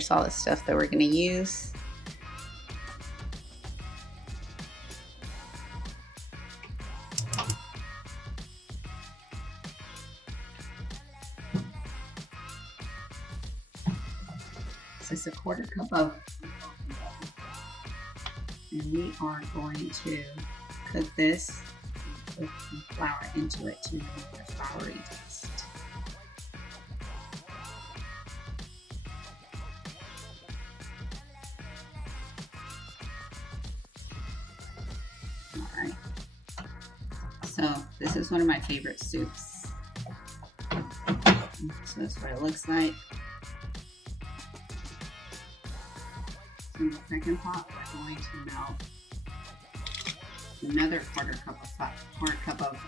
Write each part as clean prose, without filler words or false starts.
here's all the stuff that we're gonna use. This is a 1/4 cup of, and we are going to cook this, put some flour into it to remove the floury taste. Alright, so this is one of my favorite soups. So that's what it looks like. In the second pot, we're going to melt another 1/4 cup of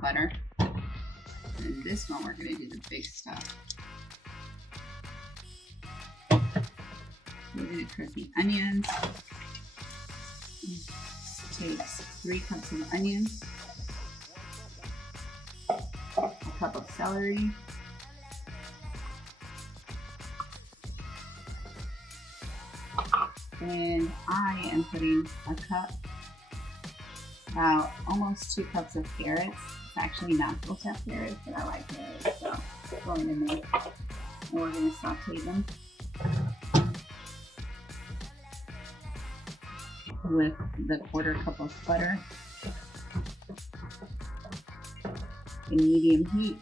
butter. And this one, we're going to do the big stuff. So we're going to cook the onions. This takes 3 cups of onions, a cup of celery, and I am putting a cup, about almost 2 cups of carrots. It's actually not supposed to have carrots, but I like carrots, so going in there. And we're going to saute them with the 1/4 cup of butter in medium heat.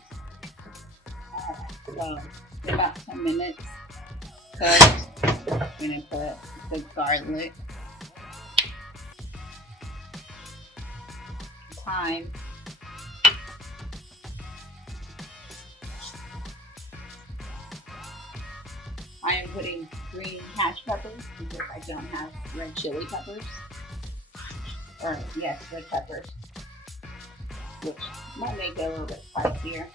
So about 10 minutes cooked. I'm going to put the garlic, thyme, I am putting green hash peppers because I don't have red chili peppers. Or yes, red peppers, which might make it a little bit spicier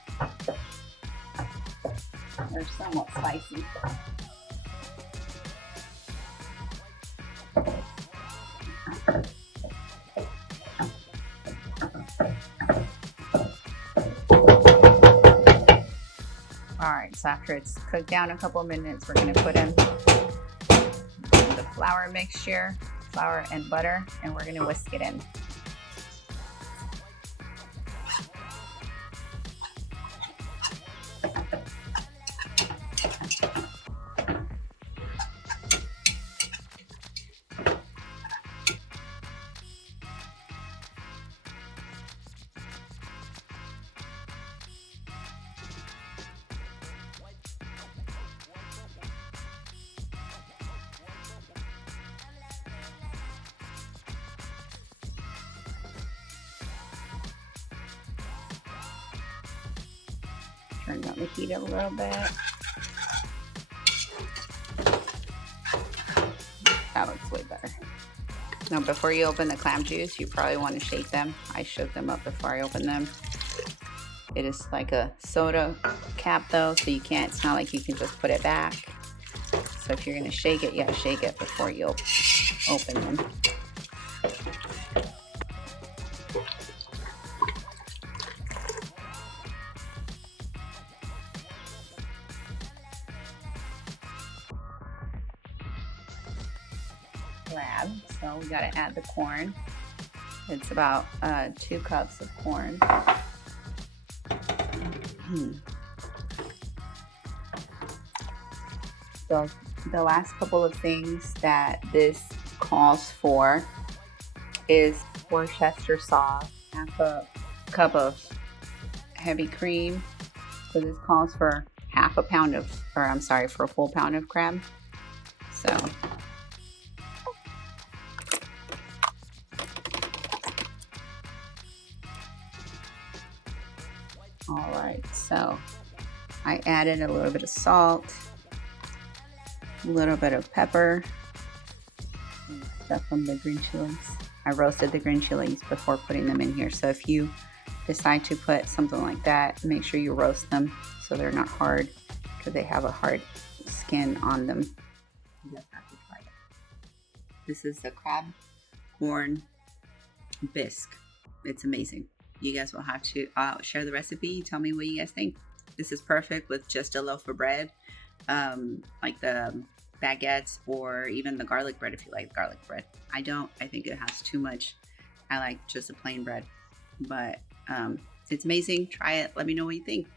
or somewhat spicy. Alright, so after it's cooked down a couple minutes, we're going to put in the flour mixture, flour and butter, and we're going to whisk it in. Turn down the heat a little bit. That looks way better. Now, before you open the clam juice, you probably want to shake them. I shook them up before I opened them. It is like a soda cap though, so you can't, it's not like you can just put it back. So if you're going to shake it, you got to shake it before you open them. So we got to add the corn. It's about 2 cups of corn. So the last couple of things that this calls for is Worcester sauce, half a cup of heavy cream. So this calls for half a pound of, or I'm sorry, for a full pound of crab. So all right, so I added a little bit of salt, a little bit of pepper, and stuff from the green chilies. I roasted the green chilies before putting them in here. So if you decide to put something like that, make sure you roast them so they're not hard, because they have a hard skin on them. You just have to try it. This is the crab corn bisque. It's amazing. You guys will have to share the recipe. Tell me what you guys think. This is perfect with just a loaf of bread, like the baguettes or even the garlic bread if you like garlic bread. I don't. I think it has too much. I like just a plain bread. But it's amazing. Try it. Let me know what you think.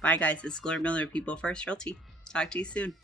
Bye, guys. This is Gloria Miller, People First Realty. Talk to you soon.